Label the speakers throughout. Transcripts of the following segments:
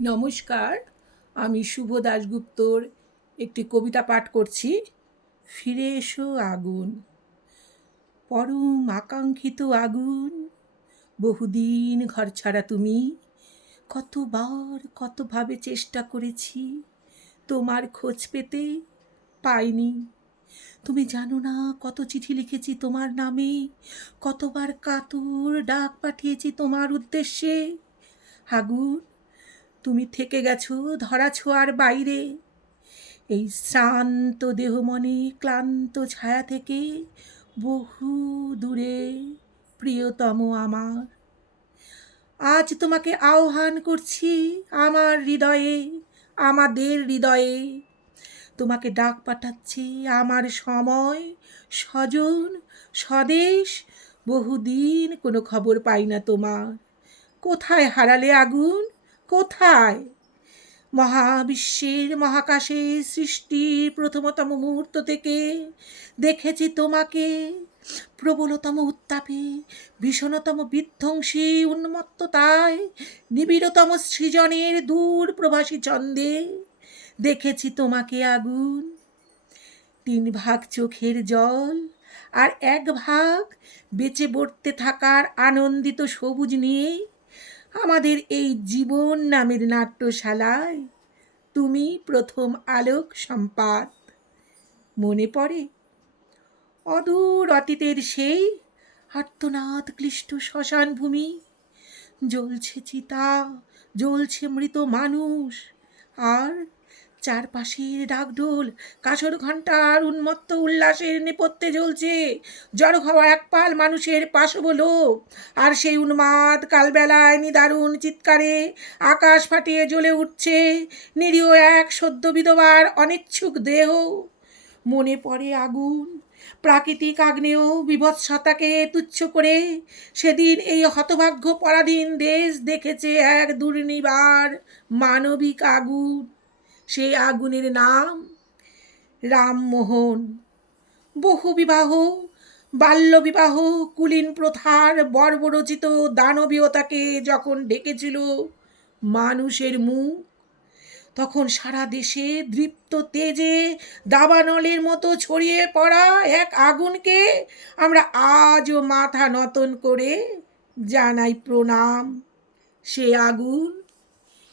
Speaker 1: নমস্কার, আমি শুভ দাশগুপ্তর একটি কবিতা পাঠ করছি, ফিরে এসো আগুন, পরম আকাঙ্ক্ষিত আগুন, বহুদিন ঘর ছাড়া তুমি, কতবার কতভাবে চেষ্টা করেছি, তোমার খোঁজ পেতে পাইনি, তুমি জানো না কত চিঠি লিখেছি তোমার নামে, কতবার কাতর ডাক পাঠিয়েছি তোমার উদ্দেশ্যে, আগুন তুমি থেকে গেছো ধরা ছোঁয়ার বাইরে। এই শ্রান্ত দেহমনে ক্লান্ত ছায়া থেকে বহু দূরে, প্রিয়তম আমার। আজ তোমাকে আহ্বান করছি আমার হৃদয়ে, আমাদের হৃদয়ে। তোমাকে ডাক পাঠাচ্ছি আমার সময়, স্বজন, স্বদেশ। বহুদিন কোনো খবর পাই না তোমার। কোথায় হারালে আগুন? কোথায়? মহাবিশ্বের মহাকাশে সৃষ্টির প্রথমতম মুহূর্ত থেকে দেখেছি তোমাকে। প্রবলতম উত্তাপে, ভীষণতম বিধ্বংসী উন্মত্ততায়, নিবিড়তম সৃজনের দূর প্রবাসী ছন্দে দেখেছি তোমাকে আগুন। তিন ভাগ চোখের জল আর এক ভাগ বেঁচে বর্তে থাকার আনন্দিত সবুজ নিয়ে আমাদের এই জীবন নামের নাট্যশালায়। তুমি প্রথম আলোক সম্পাদ মনে পড়ে? অদূর অতীতের সেই আর্তনাদ ক্লিষ্ট শ্মশান ভূমি। জ্বলছে চিতা, জ্বলছে মৃত মানুষ। আর চারপাশের ডাকঢোল, কাসর ঘণ্টার উন্মত্ত উল্লাসের নেপথ্যে জ্বলছে। জড়ো হওয়া একপাল মানুষের পাশব আর সেই উন্মাদ কালবেলায় নিদারুণ চিৎকারে আকাশ ফাটিয়ে জ্বলে উঠছে। নিরীহ এক সদ্য বিধবার অনিচ্ছুক দেহ। মনে পড়ে আগুন, প্রাকৃতিক আগ্নেয় বিভৎসতাকে তুচ্ছ করে। সেদিন এই হতভাগ্য পরাধীন দেশ দেখেছে এক দুর্নিবার মানবিক আগুন। সেই আগুনের নাম রামমোহন। বহু বিবাহ বাল্যবিবাহ, কুলীন প্রথার বর্বরচিত দানবীয়তাকে যখন ডেকেছিল মানুষের মুখ, তখন সারা দেশে দৃপ্ত তেজে দাবানলের মতো ছড়িয়ে পড়া এক আগুনকে আমরা আজও মাথা নতন করে জানাই প্রণাম। সে আগুন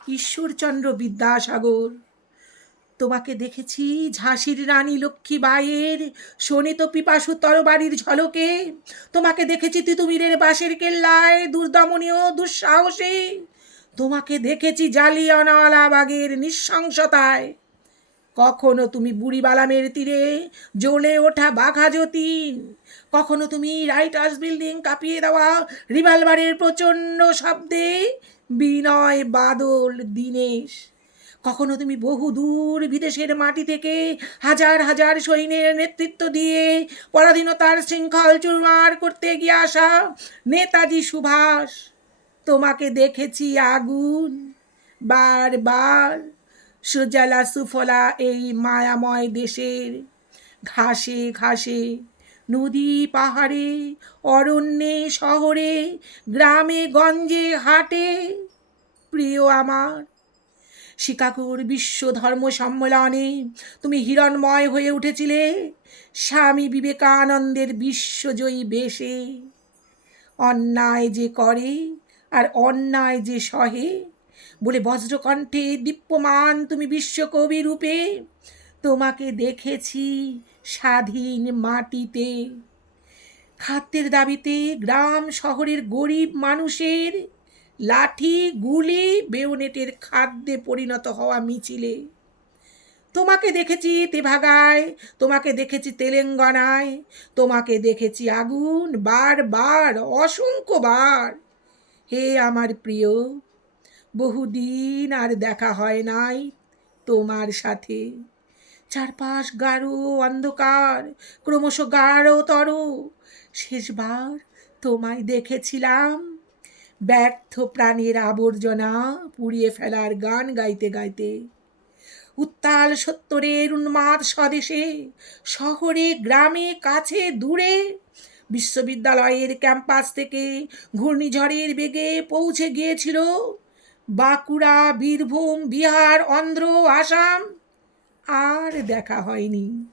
Speaker 1: ঈশ্বরচন্দ্র বিদ্যাসাগর। তোমাকে দেখেছি ঝাঁসির রানী লক্ষ্মীবাইয়ের শোনিত পিপাসু তরবারির ঝলকে। তোমাকে দেখেছি তিতুমিরের বাঁশের কেল্লায় দুর্দমনীয় দুঃসাহসে। তোমাকে দেখেছি জালিয়ানওয়ালা বাগের নৃশংসতায়। কখনো তুমি বুড়িবালামের তীরে জ্বলে ওঠা বাঘা যতীন। কখনো তুমি রাইটার্স বিল্ডিং কাঁপিয়ে দেওয়া রিভলভারের প্রচণ্ড শব্দে বিনয় বাদল দীনেশ। কখনো তুমি বহু দূর বিদেশের মাটি থেকে হাজার হাজার সৈন্যের নেতৃত্ব দিয়ে পরাধীনতার শৃঙ্খল চুরমার করতে গিয়ে আসা নেতাজি সুভাষ। তোমাকে দেখেছি আগুন বারবার সুজলা সুফলা এই মায়াময় দেশের ঘাসে ঘাসে, নদী পাহাড়ে, অরণ্যে, শহরে, গ্রামে, গঞ্জে, হাটে। প্রিয় আমার শিকাগোর বিশ্ব ধর্ম সম্মেলনে তুমি হিরণময় হয়ে উঠেছিলে। স্বামী বিবেকানন্দের বিশ্বজয়ী বেশে। অন্যায় যে করে আর অন্যায় যে সহে, বলে বজ্রকণ্ঠে দীপ্যমান তুমি বিশ্বকবি রূপে, তোমাকে দেখেছি স্বাধীন মাটিতে। খাদ্যের দাবিতে গ্রাম শহরের গরিব মানুষের লাঠি, গুলি বেউনেটের খাদ্যে পরিণত হওয়া মিছিলে। তোমাকে দেখেছি তেভাগায়, তোমাকে দেখেছি তেলেঙ্গানায়, তোমাকে দেখেছি আগুন বারবার, অসংখ্যবার। হে আমার প্রিয়, বহুদিন আর দেখা হয় নাই তোমার সাথে। চারপাশ গাঢ় অন্ধকার, ক্রমশ গাঢ়তর। শেষবার তোমায় দেখেছিলাম। ব্যর্থ প্রাণের আবর্জনা পুড়িয়ে ফেলার গান গাইতে গাইতে। উত্তাল সত্তরের উন্মাদ স্বদেশে, শহরে, গ্রামে, কাছে, দূরে, বিশ্ববিদ্যালয়ের ক্যাম্পাস থেকে ঘূর্ণিঝড়ের বেগে পৌঁছে গিয়েছিল বাঁকুড়া, বীরভূম, বিহার, অন্ধ্র, আসাম। আর দেখা হয়নি।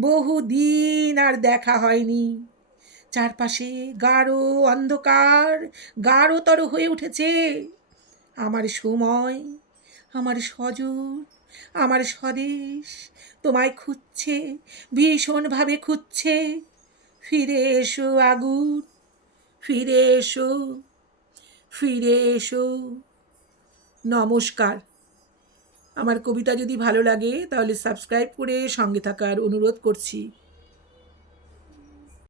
Speaker 1: বহুদিন আর দেখা হয়নি। চারপাশে গাঢ় অন্ধকার গাঢ়তর হয়ে উঠেছে। আমার সময়, আমার স্বজন আমার স্বদেশ তোমায় খুঁজছে, ভীষণভাবে খুঁজছে। ফিরে এসো আগুন, ফিরে এসো ফিরে এসো। নমস্কার। আমার কবিতা যদি ভালো লাগে তাহলে সাবস্ক্রাইব করে সঙ্গে থাকার অনুরোধ করছি।